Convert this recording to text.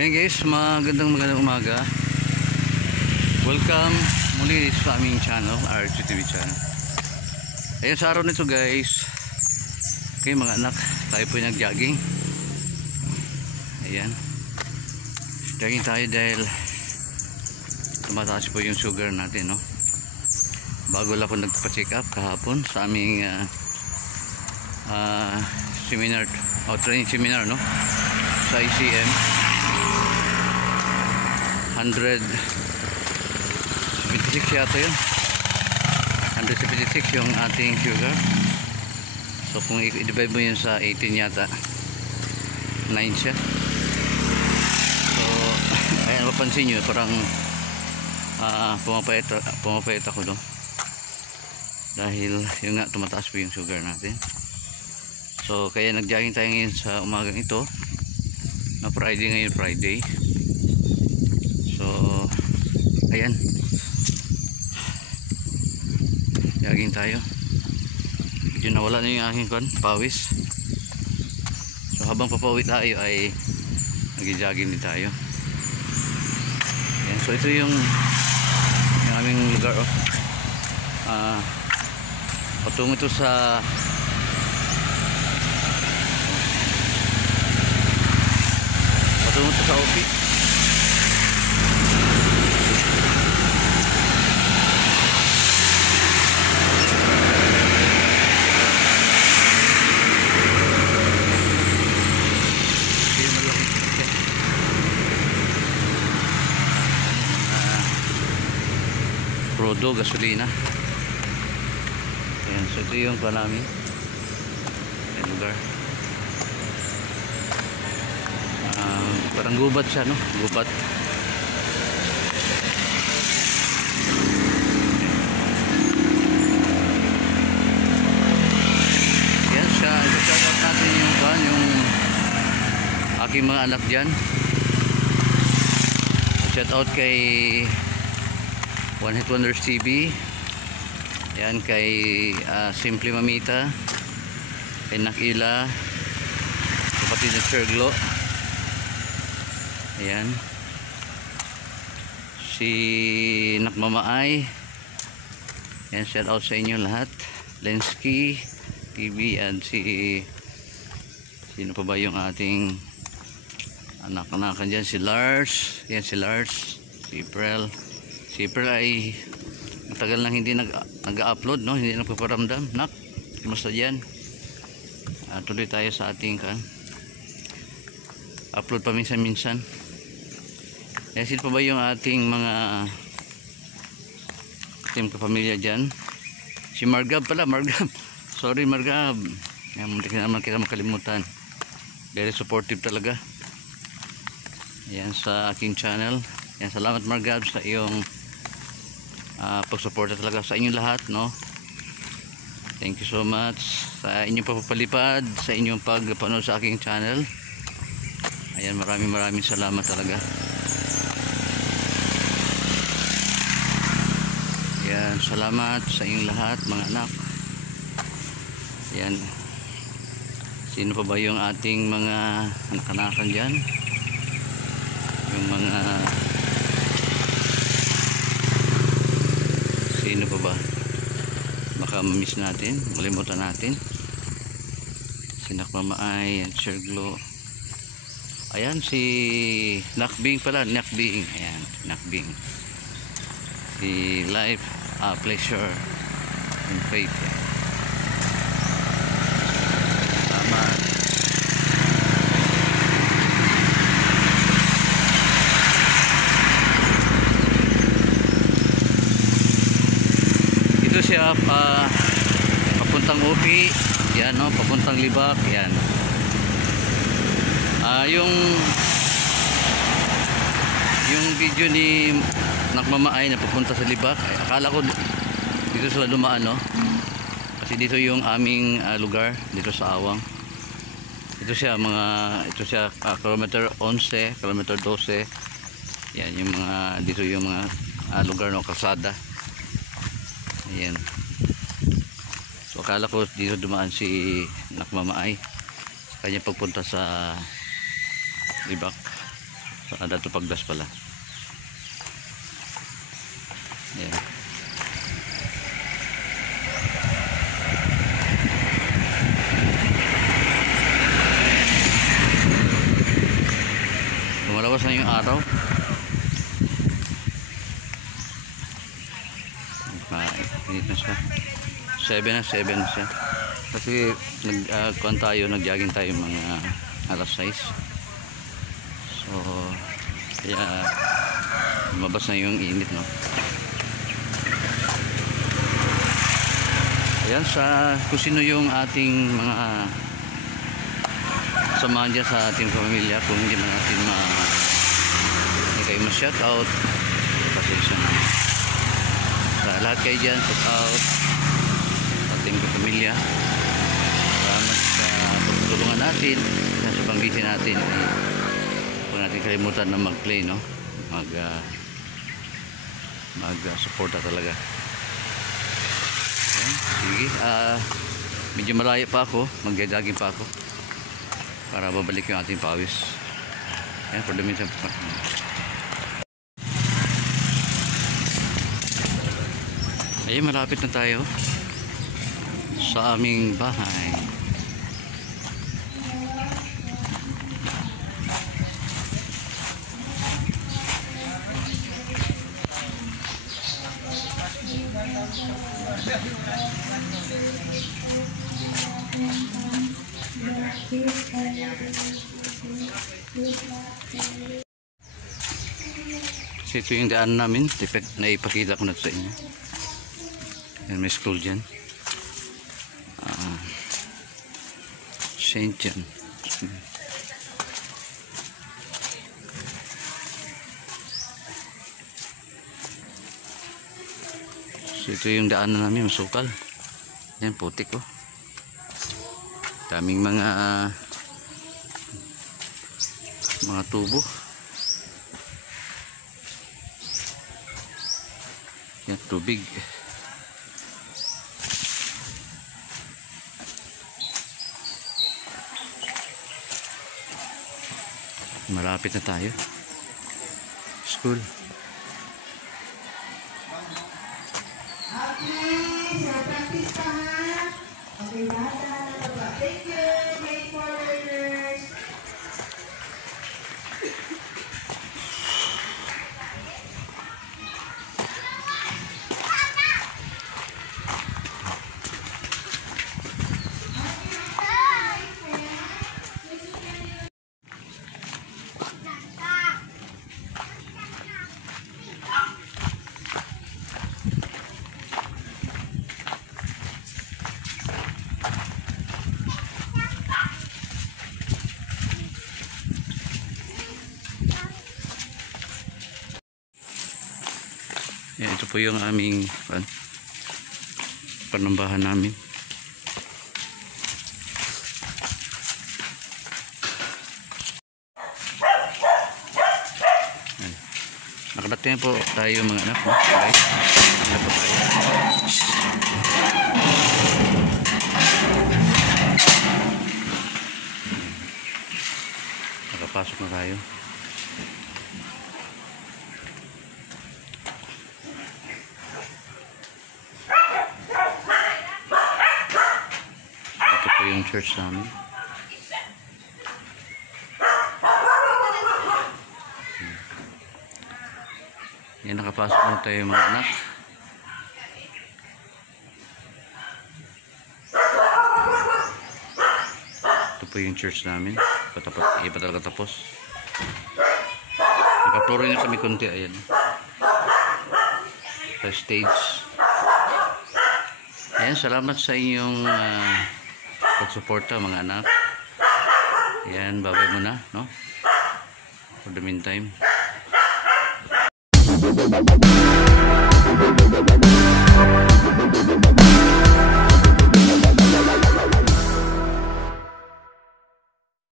Ayan guys, magandang umaga. Welcome muli sa aming channel, RGTV channel. Ayan, sa araw nito guys, okay mga anak, tayo po nag-jogging. Ayan, jogging tayo dahil tumataas po yung sugar natin, no? Bago lang po nagpa-check up kahapon sa aming seminar o training seminar, no? Sa ICM 176 yata yun, 176 yung ating sugar. So kung i-divide mo yun sa 18 yata 9 siya. So ayan, mapansin nyo parang pumapayat ako, no? Dahil yung nga tumataas po yung sugar natin. So kaya nag-jogging tayo ngayon sa umagang ito na Friday ngayon, Friday. So ayan, jogging tayo. Medyo nawala na yung aking pawis. So habang papawid tayo ay nag-jogging din tayo. Ayan, so ito yung aming lugar, patungo ito sa OP. Prodo gasolina. Ayan, so ito yung panami. Ayan, lugar. Parang gubat siya, no? Gubat. Ayan siya. I-shout out natin yung aking mga anak dyan. Shout out kay One Hit Wonders TV. Yan kay Simple Mamita, kay Nakila, kapatid na Serglo. Ayan, si Nakmamaay. Yan, shout out sa inyo lahat. Lensky TV. Yan, sino pa ba yung ating anak-anakan dyan? Si Lars. Yan, si Lars. Si April. Si April ay matagal nang hindi nag-upload, no? Hindi nagpaparamdam. Nak, kumusta dyan? Tuloy tayo sa ating upload paminsan-minsan. Yan, sino pa ba yung ating mga team kapamilya dyan? Si Margab pala, Margab. Sorry Margab. Yan, hindi naman kita makalimutan. Very supportive talaga. Yan, sa aking channel. Yan, salamat Margab sa iyong pagsuporta talaga sa inyong lahat, no? Thank you so much sa inyong papapalipad, sa inyong pagpanood sa aking channel. Ayan, maraming salamat talaga. Ayan, salamat sa inyong lahat mga anak. Ayan, sino pa ba yung ating mga anak-anakan dyan? Yung mga sino pa ba? Baka ma-miss natin, malimutan natin. Si Nakmamaay, and Serglo. Ayan, si Nakbing pala, Nakbing. Ayan, Nakbing. Si Life, Pleasure and Faith. Salamat. Ito siya papuntang OP. Yan, no? Papuntang Libak. Yan. Yung video ni Nakmamaay na pupunta sa Libak, akala ko dito sila dumaan, no? Kasi dito yung aming lugar dito sa Awang. Ito siya kilometer 11, kilometer 12. Yan yung mga dito yung mga lugar, no, kalsada. Ayan. So akala ko dito dumaan si Nakmamaay. Kanya pagpunta sa Libak. Dato Pagdas pala. Ayan. Lumalawas na yung araw. Init na siya. 7 na siya. Kasi nag-jogging tayo mga alas 6. So kaya lumabas na yung init, no. Ayan, kung sino yung ating mga samahan dyan sa ating pamilya, kung hindi man natin hindi kayo ma-shoutout, pasensya na. Sa lahat kayo dyan, shoutout sa ating pamilya. Salamat sa pagtulungan natin sa panggitin natin. Huwag natin kalimutan na mag-play, no? Mag-suporta talaga. Ayan, sige, medyo malayo pa ako, mag-jogging pa ako para babalik yung ating pawis. Ayan, for the meantime. Ayan, malapit na tayo sa aming bahay. So ito yung daan namin, na ipakita ko na sa inyo. Yan, may school dyan, St. John. So ito yung daan na namin, masukal. Yan, putik, oh. Daming mga tubo. Yan, tubig. Malapit na tayo. School. Practice pa ha. Okay, bata. Thank you. Grade 4 learners. Yan, ito po yung aming panambahan namin. Yan. Nakadating po tayo mga anak, no? Okay. Ano po tayo? Nakapasok na tayo. Yung church namin. Yan, nakapasok na tayo mga anak. Ito po yung church namin. Iba talaga tapos. Nakapuro na kami konti. Ayan, sa stage. Ayan, salamat sa inyong pagsuporta mga anak. Yan, babay muna, no? For the meantime.